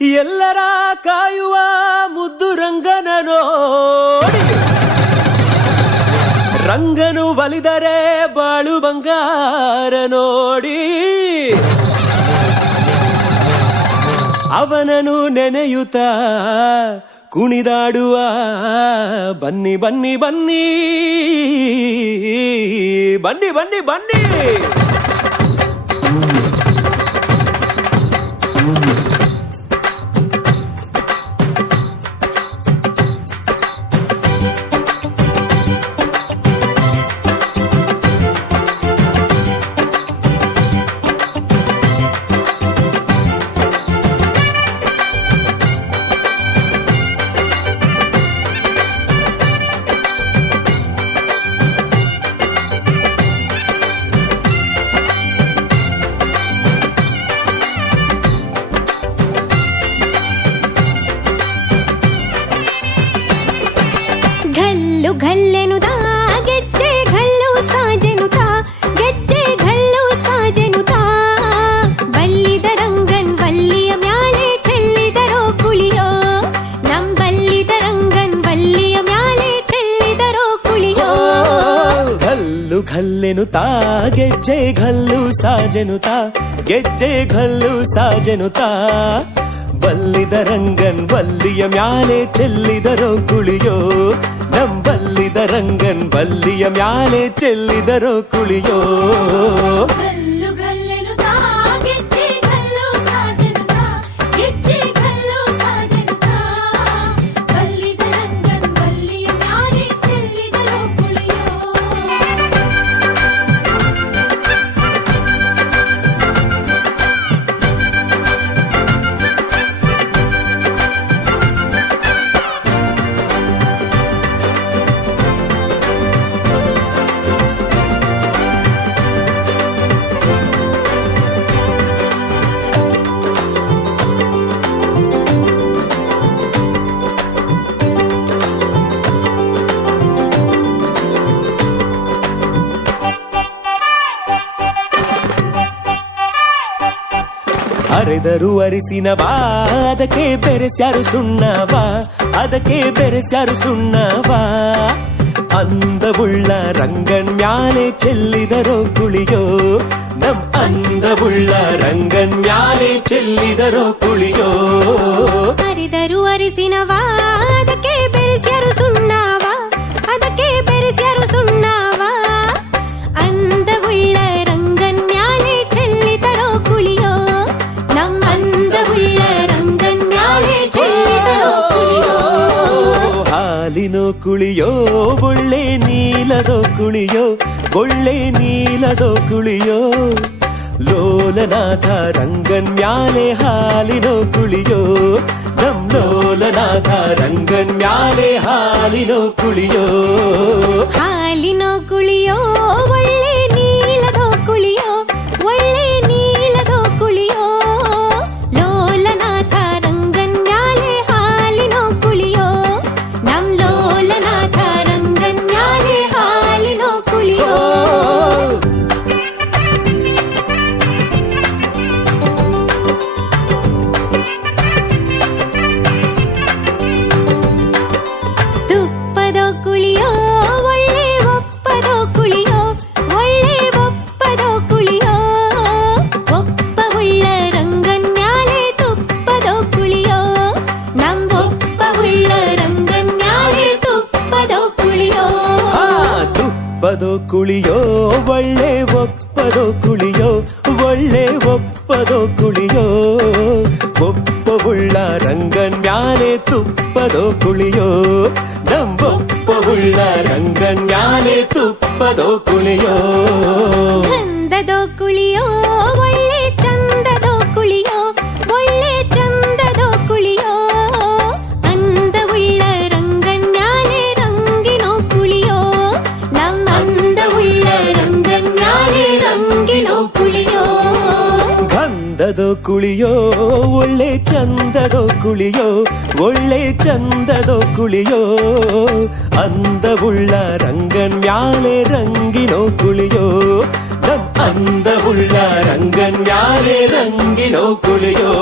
ಎಲ್ಲರ ಕಾಯುವ ಮುದ್ದು ರಂಗನ ನೋಡಿ ರಂಗನು ಬಲಿದರೆ ಬಾಳು ಬಂಗಾರ ನೋಡಿ ಅವನನು ನೆನೆಯುತ್ತ ಕುಣಿದಾಡುವ ಬನ್ನಿ ಬನ್ನಿ ಬನ್ನಿ ಬನ್ನಿ ಬನ್ನಿ ಬನ್ನಿ ಘಲ್ಲೆನುದ ಗೆಜ್ಜೆ ಘಲ್ಲು ಸಾಜೆನುತಾ ಗೆಜ್ಜೆ ಘಲ್ಲು ಸಾಜೆನುತಾ ಬಲ್ಲಿದ ರಂಗನ್ ವಲ್ಲಿಯ ಮ್ಯಾಲೆ ಚೆಲ್ಲಿದರೋ ಕುಳಿಯೋ ನಮ್ ಬಲ್ಲಿದ ರಂಗನ್ ವಲ್ಲಿಯ ಮ್ಯಾಲೆ ಚೆಲ್ಲಿದರೋ ಕುಳಿಯೋ ಘಲ್ಲು ಘಲ್ಲೆನುತಾ ಗೆಜ್ಜೆ ಘಲ್ಲು ಸಾಜೆನುತಾ ಗೆಜ್ಜೆ ಘಲ್ಲು ಸಾಜೆನುತಾ ಬಲ್ಲಿದ ರಂಗನ್ ಬಲ್ಲಿಯ ಮ್ಯಾಲೆ ಚೆಲ್ಲಿದರೋ ಕುಳಿಯೋ ನಂಬಲ್ಲಿದ ರಂಗನ್ ಬಲ್ಲಿಯ ಮ್ಯಾಲೆ ಚೆಲ್ಲಿದರೋ ಕುಳಿಯೋ ಘಲ್ಲು ಘಲ್ಲೆನುತಾ ಗೆಜ್ಜೆ ಘಲ್ಲು ಸಾಜೆನುತಾ ಗೆಜ್ಜೆ ಘಲ್ಲು ಸಾಜೆನುತಾ ಬಲ್ಲಿದ ರಂಗನ್ ಬಲ್ಲಿಯ ಮ್ಯಾಲೆ ಚೆಲ್ಲಿದರೋ ಕುಳಿಯೋ ಅರೆದರು ಅರಿಸಿನವಾ ಅದಕ್ಕೆ ಬೆರೆಸ್ಯಾರು ಸುಣ್ಣವಾ ಅದಕ್ಕೆ ಬೆರೆಸ್ಯಾರು ಸುಣ್ಣವಾ ಅಂದವುಳ್ಳ ರಂಗನ್ ಮ್ಯಾಲೆ ಚೆಲ್ಲಿದರೋ ಕುಳಿಯೋ ನಮ್ ಅಂದವುಳ್ಳ ರಂಗನ್ ಮ್ಯಾಲೆ ಚೆಲ್ಲಿದರೋ ಕುಳಿಯೋ ಅರಿದರು ಅರಿಸಿನವಾ ಅದಕ್ಕೆ ಬೆರೆಸ್ಯಾರು ಸುಣ್ಣವಾ ಅದಕ್ಕೆ ಬೆರೆಸ್ಯಾರು ಸುಣ್ಣವಾ ಅಂದವುಳ್ಳ ರಂಗನ್ ಮ್ಯಾಲೆ ಚೆಲ್ಲಿದರೋ ಕುಳಿಯೋ ನಮ್ ಅಂದವುಳ್ಳ ರಂಗನ್ ಮ್ಯಾಲೆ ಚೆಲ್ಲಿದರೋ ಕುಳಿಯೋ ಹಾಲಿನೋ ಕುಳಿಯೋ ಒಳ್ಳೆ ನೀಲದೋ ಕುಳಿಯೋ ಒಳ್ಳೆ ನೀಲದೋ ಕುಳಿಯೋ ಲೋಲನಾಥ ರಂಗನ್ ಮ್ಯಾಲೆ ಹಾಲಿನೋ ಕುಳಿಯೋ ನಮ್ ಲೋಲನಾಥ ರಂಗನ್ ಮ್ಯಾಲೆ ಹಾಲಿನೋ ಕುಳಿಯೋ ಹಾಲಿನೋ ಕುಳಿಯೋ ಒಳ್ಳೆ ನೀಲದೋ ಕುಳಿಯೋ ಒಳ್ಳೆ ನೀಲದೋ ಕುಳಿಯೋ ಲೋಲನಾಥ ರಂಗನ್ ಮ್ಯಾಲೆ ಹಾಲಿನೋ ಕುಳಿಯೋ ನಮ್ ಲೋಲನಾಥ ರಂಗನ್ ಮ್ಯಾಲೆ ಹಾಲಿನೋ ಕುಳಿಯೋ ತುಪ್ಪದೋ ಕುಳಿಯೋ ಒಳ್ಳೆ ಒಪ್ಪದೋ ಕುಳಿಯೋ ಒಳ್ಳೆ ಒಪ್ಪದೋ ಕುಳಿಯೋ ಒಪ್ಪವುಳ್ಳ ರಂಗನ್ ಮ್ಯಾಲೆ ತುಪ್ಪದೋ ಕುಳಿಯೋ ನಮ್ ಒಪ್ಪವುಳ್ಳ ರಂಗನ್ ಮ್ಯಾಲೆ ತುಪ್ಪದೋ ಕುಳಿಯೋ ತುಪ್ಪದೋ ಕುಳಿಯೋ ಒಳ್ಳೆ ಒಪ್ಪದೋ ಕುಳಿಯೋ ಒಳ್ಳೆ ಒಪ್ಪದೋ ಕುಳಿಯೋ ಒಪ್ಪವುಳ್ಳ ರಂಗನ್ ಮ್ಯಾಲೆ ತುಪ್ಪದೋ ಕುಳಿಯೋ ನಂಬೊಪ್ಪವುಳ್ಳ ರಂಗನ್ ಮ್ಯಾಲೆ ತುಪ್ಪದೋ ಕುಳಿಯೋ ಗಂಧದೋ ಕುಳಿಯೋ ಒಳ್ಳೆ ಚಂದದೋ ಕುಳಿಯೋ ಒಳ್ಳೆ ಚಂದದೋ ಕುಳಿಯೋ ಅಂದವುಳ್ಳ ರಂಗನ್ ಮ್ಯಾಲೆ ರಂಗಿನೋ ಕುಳಿಯೋ ನಮ್ ಅಂದವುಳ್ಳ ರಂಗನ್ ಮ್ಯಾಲೆ ರಂಗಿನೋ ಕುಳಿಯೋ ಗಂಧದೋ ಕುಳಿಯೋ ಒಳ್ಳೆ ಚಂದದೋ ಕುಳಿಯೋ ಒಳ್ಳೆ ಚಂದದೋ ಕುಳಿಯೋ ಅಂದವುಳ್ಳ ರಂಗನ್ ಮ್ಯಾಲೆ ರಂಗಿನೋ ಕುಳಿಯೋ ನಮ್ ಅಂದವುಳ್ಳ ರಂಗನ್ ಮ್ಯಾಲೆ ರಂಗಿನೋ ಕುಳಿಯೋ